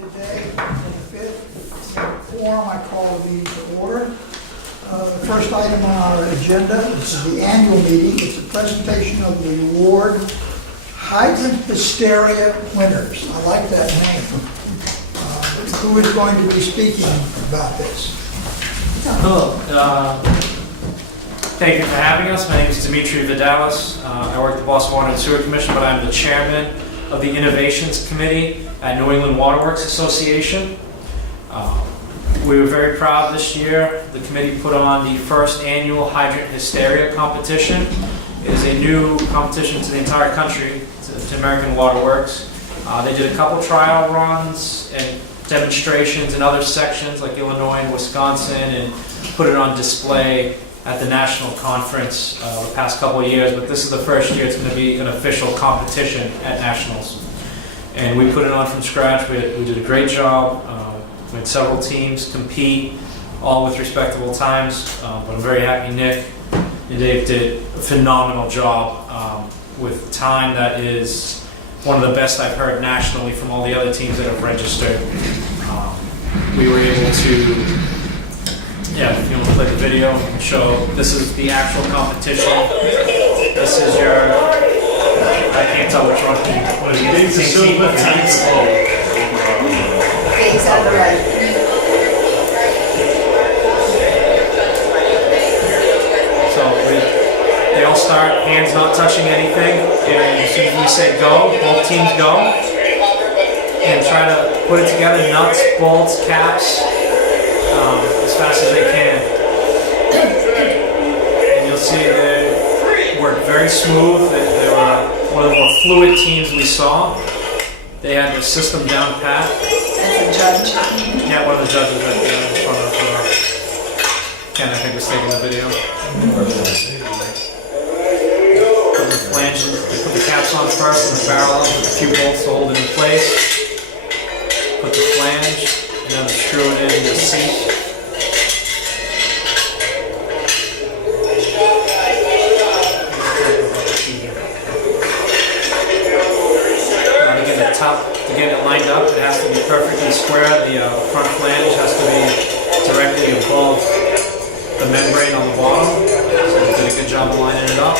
today, on the 5th. Quorum, I call the meeting to order. The first item on our agenda is the annual meeting. It's a presentation of the award, Hydrant Hysteria Winners. I like that name. Who is going to be speaking about this? Hello. Thank you for having us. My name is Dimitri Vidalis. I work at the Boston Water and Sewer Commission, but I'm the chairman of the Innovations Committee at New England Waterworks Association. We were very proud this year. The committee put on the first annual Hydrant Hysteria competition. It is a new competition to the entire country, to American Waterworks. They did a couple trial runs and demonstrations in other sections like Illinois and Wisconsin, and put it on display at the national conference the past couple of years, but this is the first year it's going to be an official competition at nationals. And we put it on from scratch. We did a great job. We had several teams compete, all with respectable times, but I'm very happy Nick and Dave did a phenomenal job with time that is one of the best I've heard nationally from all the other teams that have registered. We were able to, if you want to play the video and show, this is the actual competition. This is your, I can't tell which one. What is it? These are silver tanks. These are the right. So they all start, hands not touching anything, and as soon as we say go, both teams go, and try to put it together, nuts, bolts, caps, as fast as they can. And you'll see they work very smooth. They were one of the more fluid teams we saw. They had the system down pat. That's a judge. Yeah, one of the judges right there in front of Ken, I think, was taking the video. Put the flanges, they put the caps on first and the barrel, with a few bolts to hold it in place. Put the flange, and then screw it in the seat. Now to get the top, to get it lined up, it has to be perfectly square. The front flange has to be directly above the membrane on the bottom. So they did a good job of lining it up.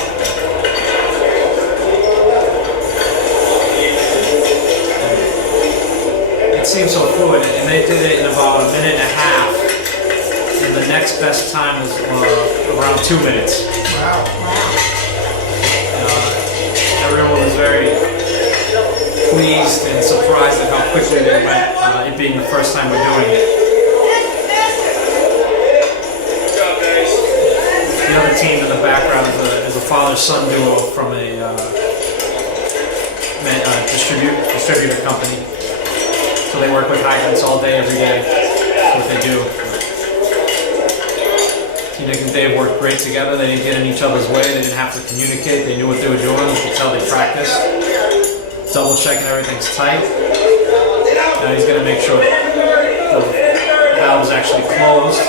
It seemed so fluid, and they did it in about a minute and a half. And the next best time was around 2 minutes. Wow. Everyone was very pleased and surprised at how quickly they went, it being the first time we're doing it. The other team in the background is a father-son duo from a distributor company. So they work with hydrants all day, every day. That's what they do. Nick and Dave worked great together. They didn't get in each other's way. They didn't have to communicate. They knew what they were doing. You could tell they practiced. Double checking everything's tight. Now he's going to make sure the valve is actually closed.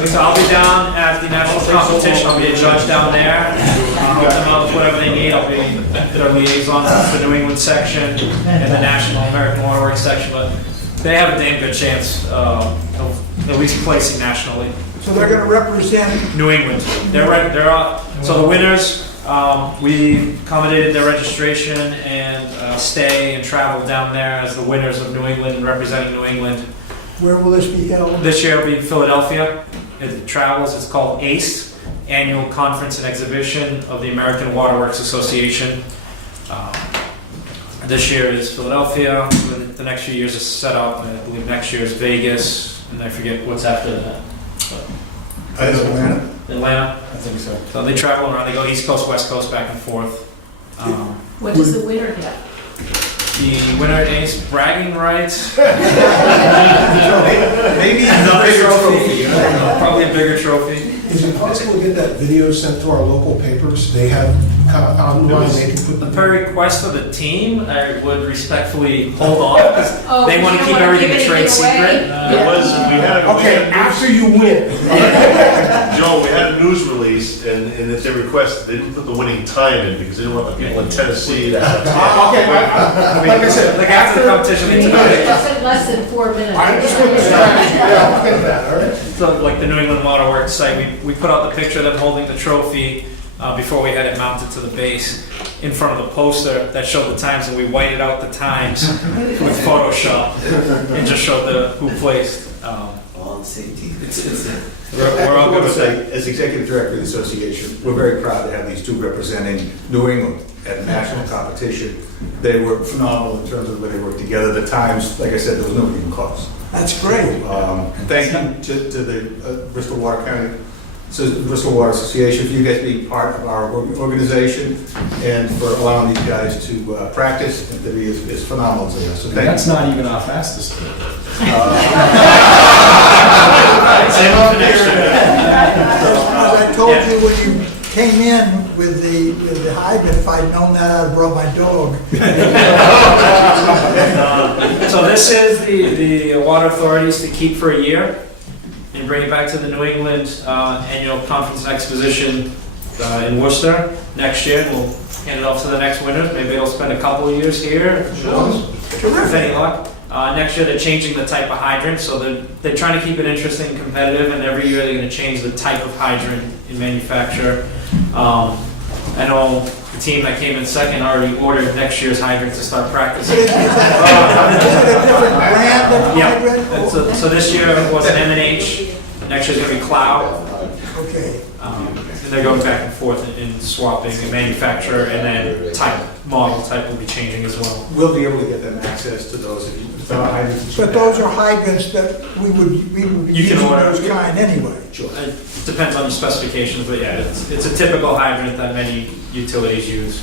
So I'll be down at the national competition. I'll be a judge down there. I'll help them out with whatever they need. I'll be their liaison for the New England section and the National American Waterworks section. But they have a damn good chance of at least placing nationally. So they're going to represent New England. So the winners, we accommodated their registration and stay and travel down there as the winners of New England, representing New England. where will this be held? This year it'll be in Philadelphia. It travels. It's called ACE, Annual Conference and Exhibition of the American Waterworks Association. This year is Philadelphia. The next few years is set up. I believe next year is Vegas, and I forget what's after that. Atlanta. Atlanta. I think so. So they travel around. They go East Coast, West Coast, back and forth. What does the winner get? The winner is bragging rights. Maybe Another trophy. Probably a bigger trophy. Is it possible to get that video sent to our local papers? They have kind of online, they can put the. Per request of the team, I would respectfully hold off because Oh, they you want to don't keep wanna everything give a trade anything away? secret. It was, we had a. Okay, after you win. Joe, we had a news release, and at their request, they didn't put the winning time in because they didn't want the people in Tennessee to have to. Okay, like I said, Like after the competition, they took It a said less than 4 minutes. I understand the strategy, yeah, I'll get that, all right? So like the New England Waterworks site, we put out the picture of them holding the trophy before we had it mounted to the base in front of the poster that showed the times, and we whited out the times with Photoshop and just showed who placed. All safety. We're all good with that. As executive director of the association, we're very proud to have these two representing New England at national competition. They were phenomenal in terms of the way they worked together. The times, like I said, there was no even close. That's great. Thank you to the Bristol Water County, Bristol Water Association for you guys being part of our organization and for allowing these guys to practice and to be as phenomenal as they are. So thank That's not even our fastest. Same up for next year. As I told you when you came in with the hydrant, if I'd known that, I'd have brought my dog. So this is the water authorities to keep for a year and bring it back to the New England Annual Conference and Exposition in Worcester next year. We'll hand it off to the next winners. Maybe they'll spend a couple of years here. Who knows? With any luck. Next year they're changing the type of hydrant, so they're trying to keep it interesting and competitive, and every year they're going to change the type of hydrant in manufacture. I know the team that came in second already ordered next year's hydrant to start practicing. Is it a different brand of Yeah. hydrant? So this year was an M&H, next year's going to be Cloud. Okay. And they're going back and forth in swapping the manufacturer, and then model type will be changing as well. We'll be able to get them access to those if you. But those are hydrants that we would be You can using order. those kind anyway. Sure. It depends on the specifications, but yeah, it's a typical hydrant that many utilities use.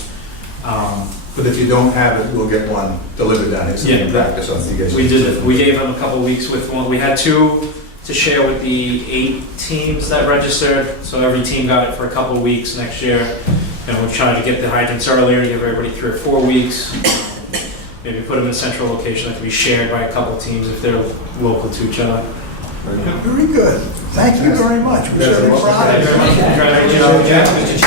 But if you don't have it, we'll get one delivered down here so you can Yeah. practice on you guys. We did it. We gave them a couple weeks with one. We had 2 to share with the 8 teams that registered. So every team got it for a couple of weeks next year. And we're trying to get the hydrants earlier, give everybody 3 or 4 weeks. Maybe put them in a central location that can be shared by a couple of teams if they're local to each other. Very good. Thank you very much. We're certainly proud Thank you of very much. you. Congratulations.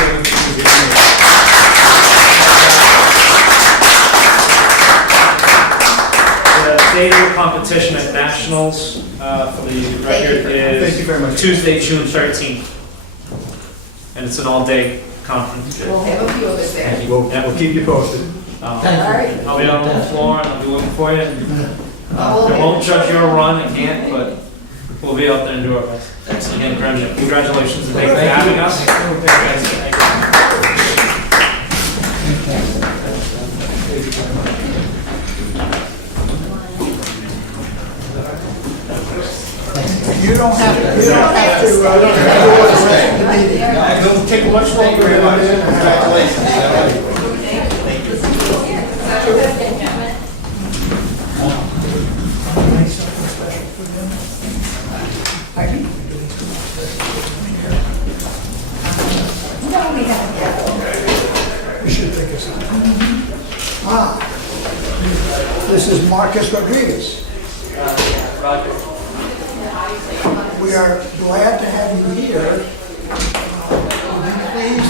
The date of the competition at nationals for the record Thank you is very much. Tuesday, June 13th. And it's an all-day conference. We'll have a few of us there. Thank you. We'll keep you posted. All right. I'll be on the floor and I'll be looking for you. I won't judge your run, I can't, but we'll be out there and do our best. Again, congratulations and thank you for having us. Thank you. You don't have to do the rest of the meeting. It'll take much longer than I did. Congratulations. We should take us out. This is Marcus Rodriguez. We are glad to have you here. Would you please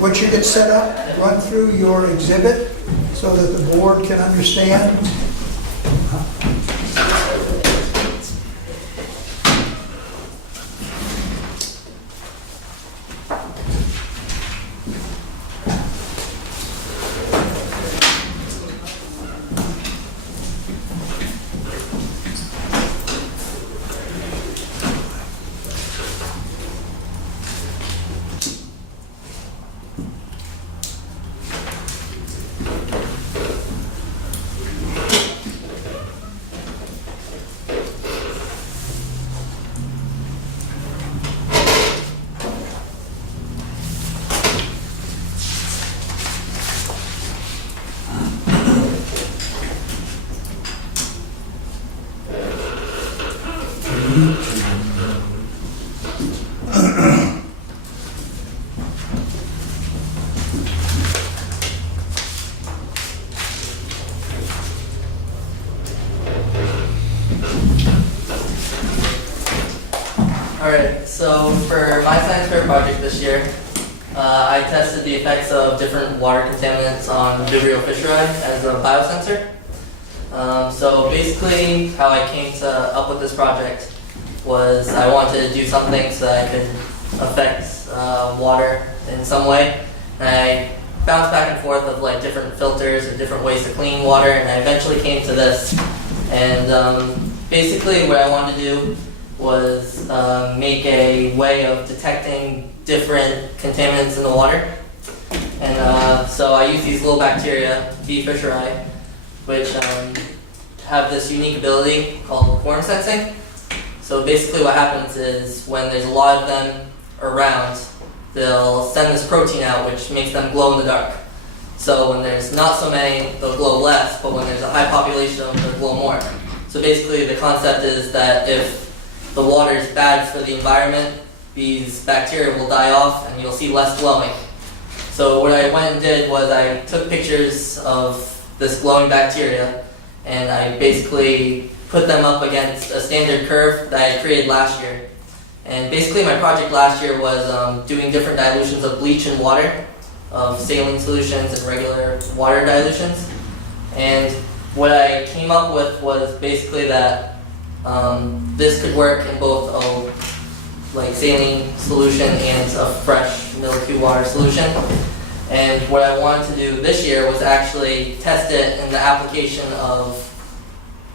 once you get set up, run through your exhibit so that the board can understand? Alright, so for my science fair project this year, I tested the effects of different water contaminants on Vibrio fischeri as a biosensor. So basically, how I came up with this project was I wanted to do something so that I could affect water in some way. And I bounced back and forth of like different filters and different ways to clean water, and I eventually came to this. And basically, what I wanted to do was make a way of detecting different contaminants in the water. And so I use these little bacteria, B. fischeri, which have this unique ability called quorum sensing. So basically what happens is when there's a lot of them around, they'll send this protein out which makes them glow in the dark. So when there's not so many, they'll glow less, but when there's a high population of them, they'll glow more. So basically the concept is that if the water is bad for the environment, these bacteria will die off and you'll see less glowing. So what I went and did was I took pictures of this glowing bacteria and I basically put them up against a standard curve that I had created last year. And basically my project last year was doing different dilutions of bleach and water, of saline solutions and regular water dilutions. And what I came up with was basically that this could work in both a saline solution and a fresh milky water solution. And what I wanted to do this year was actually test it in the application of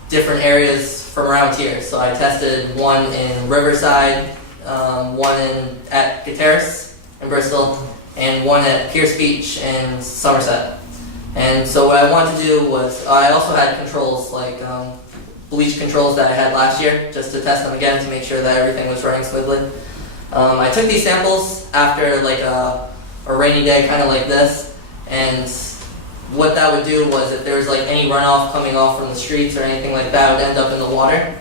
different areas from around here. So I tested one in Riverside, one at Gutierrez in Bristol, and one at Pierce Beach in Somerset. And so what I wanted to do was, I also had controls like bleach controls that I had last year, just to test them again to make sure that everything was running smoothly. I took these samples after like a rainy day kind of like this, and what that would do was if there was like any runoff coming off from the streets or anything like that, it would end up in the water.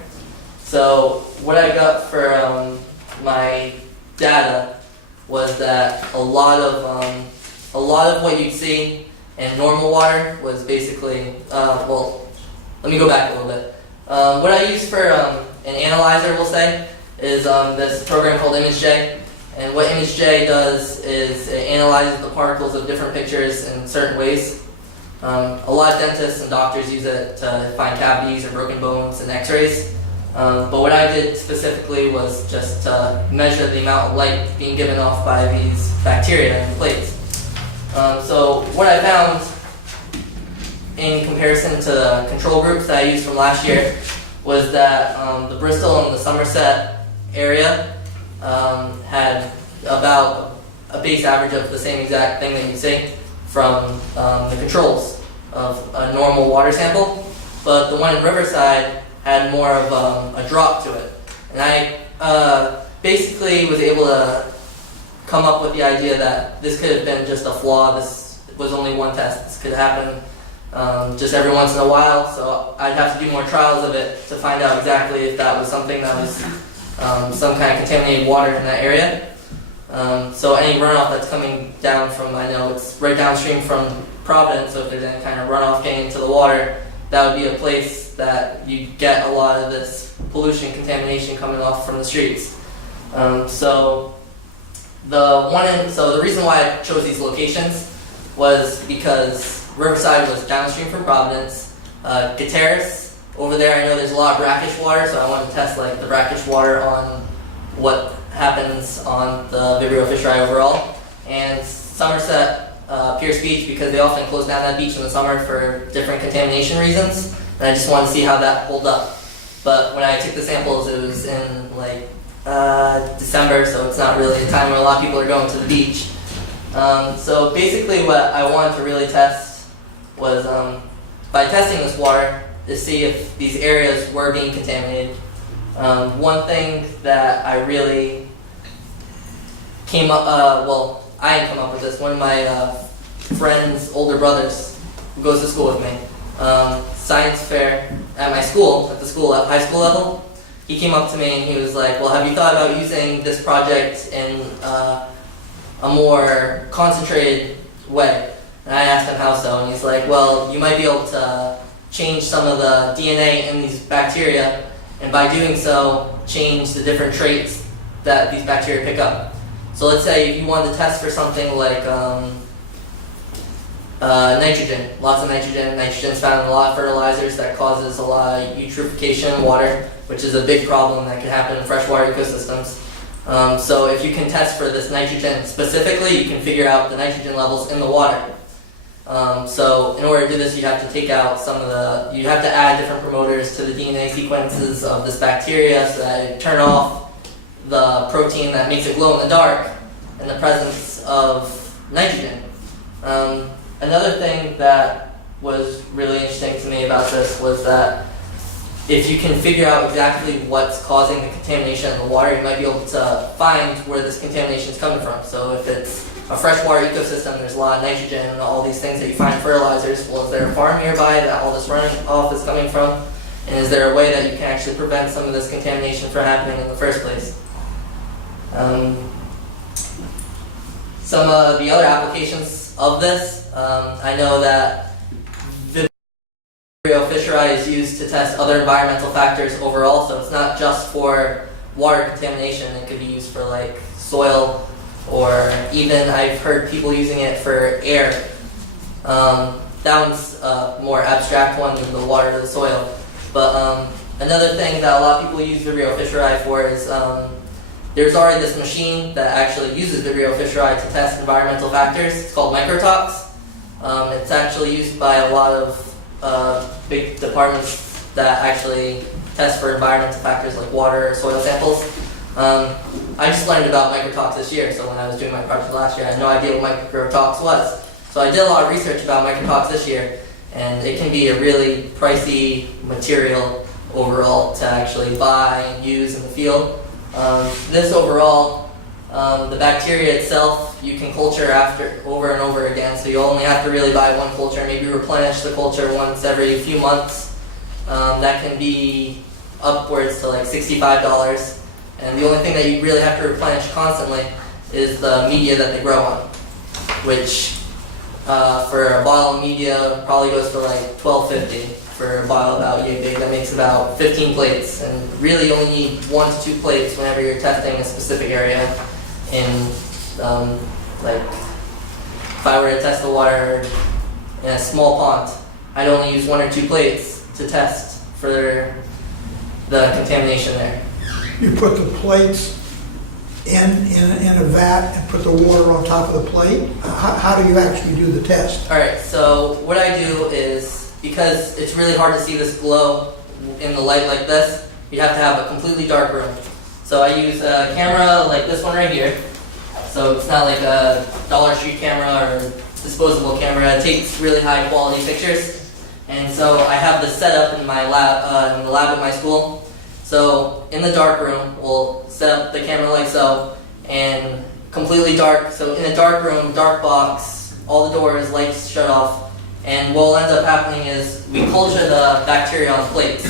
So what I got for my data was that a lot of what you'd see in normal water was basically, well, let me go back a little bit. What I use for an analyzer, we'll say, is this program called ImageJ. And what ImageJ does is it analyzes the particles of different pictures in certain ways. A lot of dentists and doctors use it to find cavities or broken bones and x-rays. But what I did specifically was just to measure the amount of light being given off by these bacteria in the plates. So what I found in comparison to the control groups that I used from last year was that the Bristol and the Somerset area had about a base average of the same exact thing that you see from the controls of a normal water sample, but the one in Riverside had more of a drop to it. And I basically was able to come up with the idea that this could have been just a flaw. This was only one test. This could happen just every once in a while, so I'd have to do more trials of it to find out exactly if that was something that was some kind of contaminated water in that area. So any runoff that's coming down from, I know it's right downstream from Providence, so if there's any kind of runoff getting into the water, that would be a place that you get a lot of this pollution, contamination coming off from the streets. So the reason why I chose these locations was because Riverside was downstream from Providence. Gutierrez, over there, I know there's a lot of brackish water, so I wanted to test like the brackish water on what happens on the Vibrio fischeri overall. And Somerset, Pierce Beach, because they often close down that beach in the summer for different contamination reasons, and I just wanted to see how that pulled up. But when I took the samples, it was in like December, so it's not really a time where a lot of people are going to the beach. So basically what I wanted to really test was, by testing this water, to see if these areas were being contaminated. One thing that I really came up, I didn't come up with this. One of my friend's older brothers, who goes to school with me, science fair at my school, at high school level, he came up to me and he was like, well, have you thought about using this project in a more concentrated way? And I asked him how so, and he's like, well, you might be able to change some of the DNA in these bacteria, and by doing so, change the different traits that these bacteria pick up. So let's say if you wanted to test for something like nitrogen, lots of nitrogen. Nitrogen is found in a lot of fertilizers that causes a lot of eutrophication in water, which is a big problem that can happen in freshwater ecosystems. So if you can test for this nitrogen specifically, you can figure out the nitrogen levels in the water. So in order to do this, you have to take out you have to add different promoters to the DNA sequences of this bacteria so that it turn off the protein that makes it glow in the dark in the presence of nitrogen. Another thing that was really interesting to me about this was that if you can figure out exactly what's causing the contamination in the water, you might be able to find where this contamination is coming from. So if it's a freshwater ecosystem, there's a lot of nitrogen and all these things that you find in fertilizers. Well, is there a farm nearby that all this running off is coming from? And is there a way that you can actually prevent some of this contamination from happening in the first place? Some of the other applications of this, I know that Vibrio fischeri is used to test other environmental factors overall, so it's not just for water contamination. It could be used for like soil, or even I've heard people using it for air. That one's a more abstract one than the water to the soil. But another thing that a lot of people use Vibrio fischeri for is there's already this machine that actually uses Vibrio fischeri to test environmental factors. It's called microtox. It's actually used by a lot of big departments that actually test for environmental factors like water or soil samples. I just learned about microtox this year, so when I was doing my project last year, I had no idea what microtox was. So I did a lot of research about microtox this year, and it can be a really pricey material overall to actually buy and use in the field. This overall, the bacteria itself, you can culture over and over again, so you only have to really buy one culture, maybe replenish the culture once every few months. That can be upwards to like $65. And the only thing that you really have to replenish constantly is the media that they grow on, which for a bottle of media probably goes for like $12.50 for a bottle about yay big. That makes about 15 plates, and really you only need 1 to 2 plates whenever you're testing a specific area. In like if I were to test the water in a small pond, I'd only use 1 or 2 plates to test for the contamination there. You put the plates in a vat and put the water on top of the plate? How do you actually do the test? Alright, so what I do is, because it's really hard to see this glow in the light like this, you have to have a completely dark room. So I use a camera like this one right here. So it's not like a Dollar Tree camera or disposable camera. It takes really high quality pictures. And so I have this set up in my lab, in the lab at my school. So in the dark room, we'll set up the camera like so, and completely dark. So in a dark room, dark box, all the doors, lights shut off, and what will end up happening is we culture the bacteria on plates.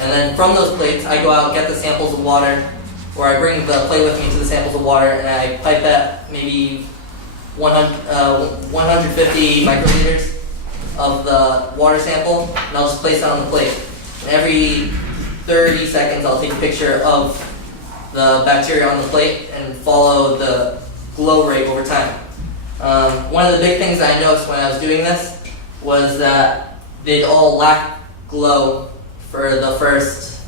And then from those plates, I go out and get the samples of water, or I bring the plate with me to the samples of water, and I pipe at maybe 150 microliters of the water sample, and I'll just place it on the plate. And every 30 seconds, I'll take a picture of the bacteria on the plate and follow the glow rate over time. One of the big things that I noticed when I was doing this was that they'd all lack glow for the first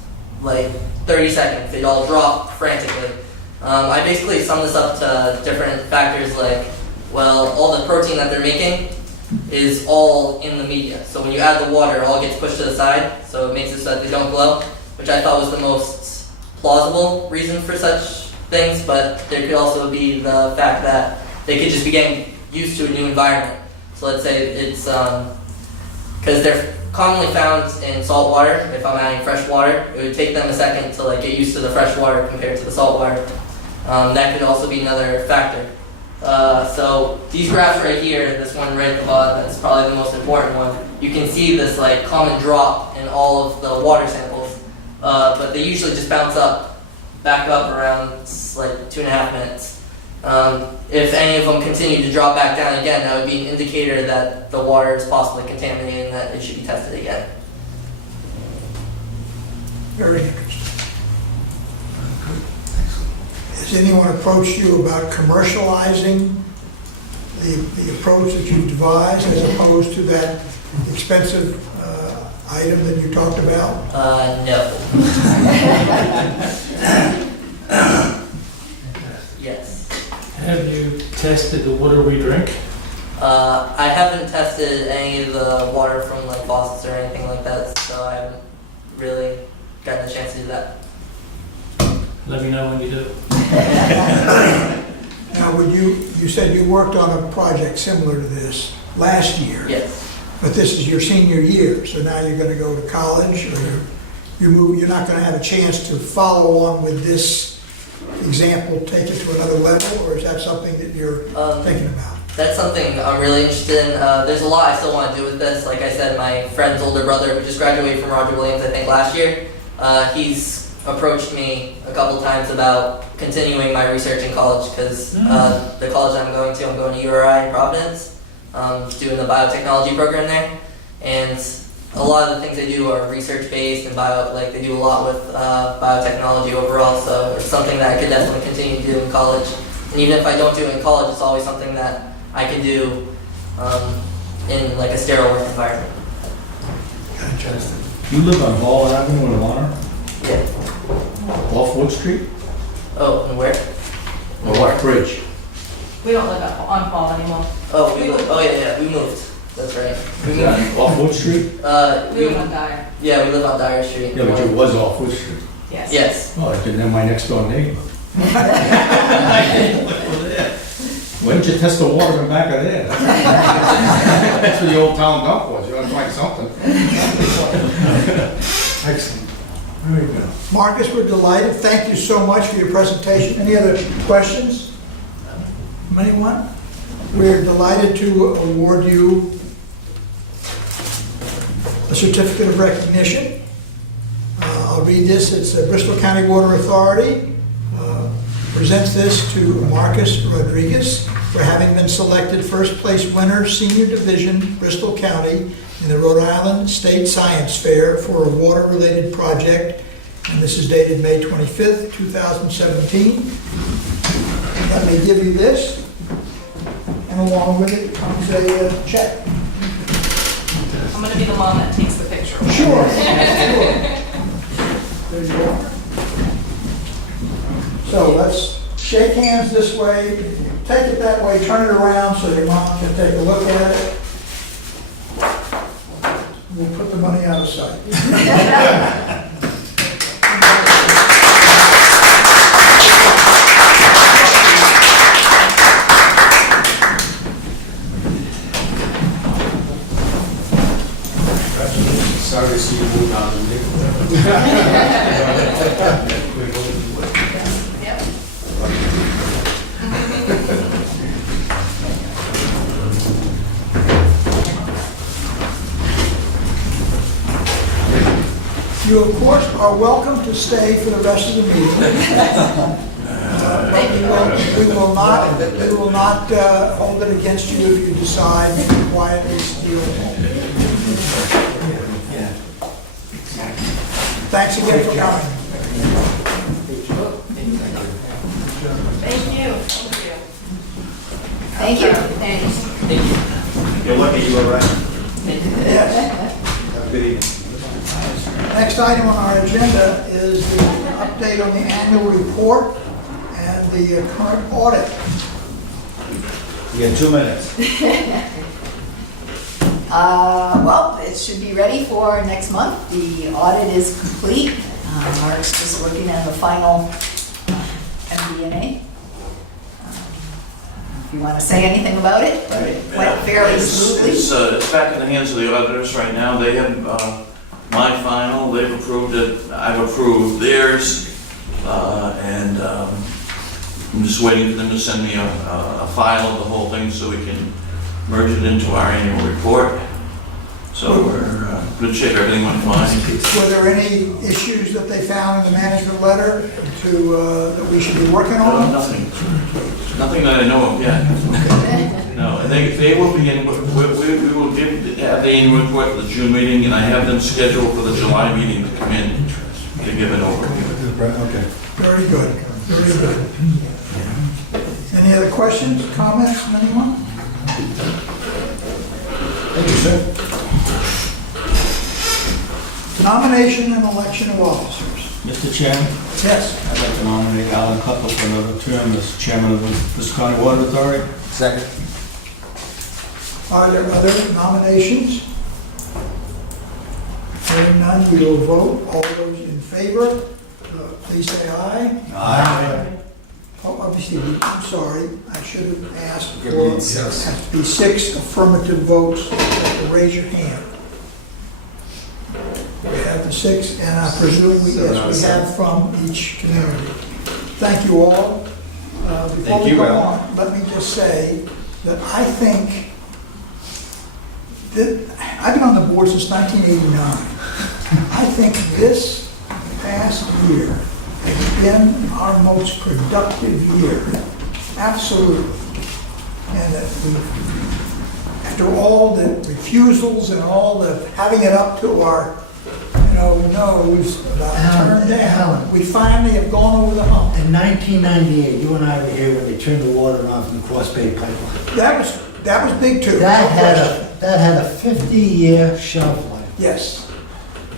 like 30 seconds. They'd all drop frantically. I basically sum this up to different factors like, well, all the protein that they're making is all in the media. So when you add the water, it all gets pushed to the side, so it makes it so that they don't glow, which I thought was the most plausible reason for such things, but there could also be the fact that they could just be getting used to a new environment. So let's say it's, because they're commonly found in salt water. If I'm adding fresh water, it would take them a second to like get used to the fresh water compared to the salt water. That could also be another factor. So these graphs right here, this one right at the bottom, that's probably the most important one. You can see this like common drop in all of the water samples, but they usually just bounce back up around like 2.5 minutes. If any of them continue to drop back down again, that would be an indicator that the water is possibly contaminated and that it should be tested again. Very interesting. Has anyone approached you about commercializing the approach that you've devised as opposed to that expensive item that you talked about? No. Yes. Have you tested the water we drink? I haven't tested any of the water from like faucets or anything like that, so I haven't really gotten a chance to do that. Let me know when you do. Now, you said you worked on a project similar to this last year. Yes. But this is your senior year, so now you're going to go to college, or you're not going to have a chance to follow on with this example, take it to another level, or is that something that you're thinking about? That's something I'm really interested in. There's a lot I still want to do with this. Like I said, my friend's older brother, who just graduated from Roger Williams, I think last year, he's approached me a couple times about continuing my research in college, because the college I'm going to URI in Providence, doing the biotechnology program there, and a lot of the things they do are research-based and they do a lot with biotechnology overall, so it's something that I could definitely continue to do in college. And even if I don't do it in college, it's always something that I can do in like a sterile work environment. You live on Ball Avenue in Warner, Yeah. off Wood Street, Oh, and where? or what bridge? We don't live on Fall anymore. Oh, yeah, we moved. That's right. We Is moved. that off Wood Street? We live on Dyer. Yeah, we live on Dyer Street. Yeah, but you was off Wood Street. Yes. Yes. Oh, I didn't have my next door neighbor. Why didn't you test the water in the back of there? That's where the old town dump was, you ought to find something. Excellent. Very good. Marcus, we're delighted. Thank you so much for your presentation. Any other questions? From anyone? We're delighted to award you a certificate of recognition. I'll read this. It's the Bristol County Water Authority presents this to Marcus Rodriguez for having been selected first place winner, Senior Division, Bristol County, in the Rhode Island State Science Fair for a water-related project. And this is dated May 25th, 2017. Let me give you this. And along with it comes a check. I'm gonna be the mom that takes the picture. Sure. There you are. So let's shake hands this way, take it that way, turn it around so your mom can take a look at it. We'll put the money out of sight. Sorry to see you move on to me. You, of course, are welcome to stay for the rest of the meeting. We will not hold it against you if you decide to quietly steal home. Thanks again for coming. Thank you. Thank you. Thanks. You're lucky you were right. Yes. Have a good evening. Next item on our agenda is the update on the annual report and the current audit. You get 2 minutes. Well, it should be ready for next month. The audit is complete. Mark's just working on the final MD&A. If you want to say anything about it, but it went fairly smoothly. It's back in the hands of the auditors right now. They have my final, they've approved it, I've approved theirs, and I'm just waiting for them to send me a file of the whole thing so we can merge it into our annual report. So we're good shape, everything went fine. Were there any issues that they found in the management letter that we should be working on? Nothing that I know of yet. No, and they will be in, we will have the annual report for the June meeting, and I have them scheduled for the July meeting to come in to give an overview. Okay. Very good. Very good. Any other questions, comments from anyone? Thank you, sir. Nomination and election of officers. Mr. Chairman, Yes. I'd like to nominate Alan Cutler for another term as chairman of the Bristol County Water Authority. Second. Are there other nominations? Hearing none, we will vote. All those in favor, please say aye. Aye. Oh, obviously, I'm sorry, I should have asked for, Good it news, yes. has to be 6 affirmative votes. You have to raise your hand. We have the 6, and I presume we have from each community. Thank you all. Before Thank we you, go Alan. on, let me just say that I think that, I've been on the board since 1989. I think this past year has been our most productive year, absolutely. And that we, after all the refusals and all the having it up to our, no's about turn down, we finally have gone over the hump. In 1998, you and I were here when they turned the water on from the Cross Bay Pipeline. That was big too. That no had question. a 50-year shelf life. Yes,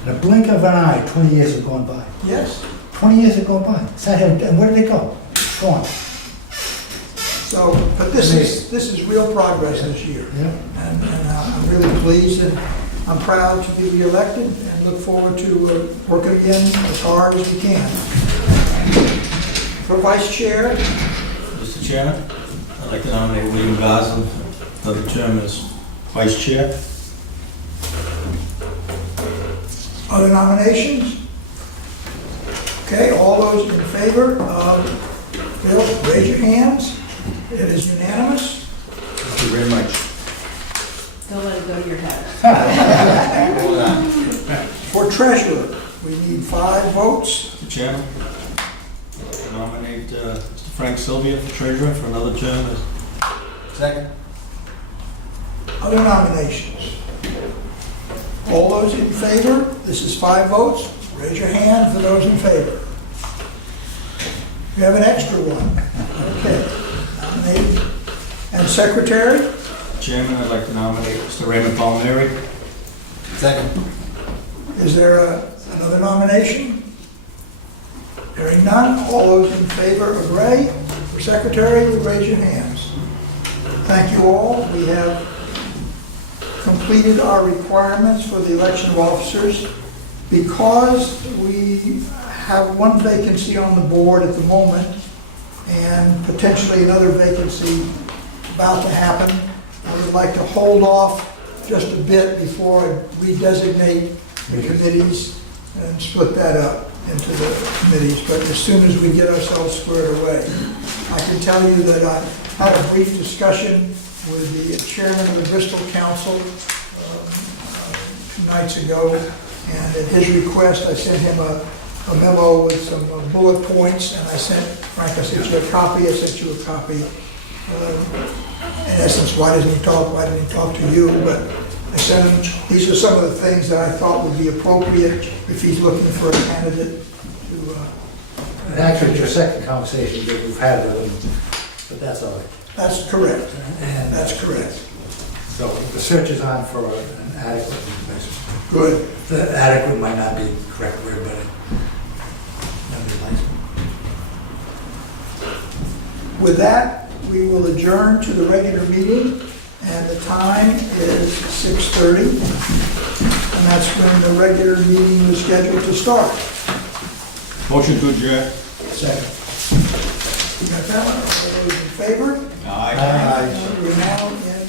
In a blink of an eye, 20 years have gone by. yes. 20 years have gone by. And where did they go? Gone. So, but this is real progress this year. Yeah. And I'm really pleased, and I'm proud to be reelected and look forward to working again as hard as we can. For vice chair, Mr. Chairman, I'd like to nominate William Goslin for another term as vice chair. other nominations? Okay, all those in favor of Bill, raise your hands. It is unanimous. Thank you very much. Don't let it go to your head. For treasurer, we need 5 votes. Mr. Chairman, I'd like to nominate Mr. Frank Sylvia for treasurer for another term as Second. Other nominations? All those in favor? This is 5 votes. Raise your hand for those in favor. You have an extra one. Okay. Nominated. And secretary? chairman. I'd like to nominate Mr. Raymond Palmieri. Second. Is there another nomination? Hearing none, all those in favor of Ray for secretary, raise your hands. Thank you all. We have completed our requirements for the election of officers. Because we have one vacancy on the board at the moment and potentially another vacancy about to happen, I would like to hold off just a bit before I redesignate the committees and split that up into the committees. But as soon as we get ourselves squared away, I can tell you that I had a brief discussion with the chairman of the Bristol Council 2 nights ago, and at his request, I sent him a memo with some bullet points, and I sent Frank, I sent you a copy, I sent you a copy. In essence, why didn't he talk to you? But I sent him, these are some of the things that I thought would be appropriate if he's looking for a candidate to, And actually, it's your second conversation that we've had with him, but that's all right. that's correct. And That's correct. so the search is on for an adequate replacement. Good. The adequate might not be the correct word, but replacement. With that, we will adjourn to the regular meeting, and the time is 6:30, and that's when the regular meeting is scheduled to start. Motion to adjourn. Second. You got that one? All those in favor? Aye. Aye. We're now in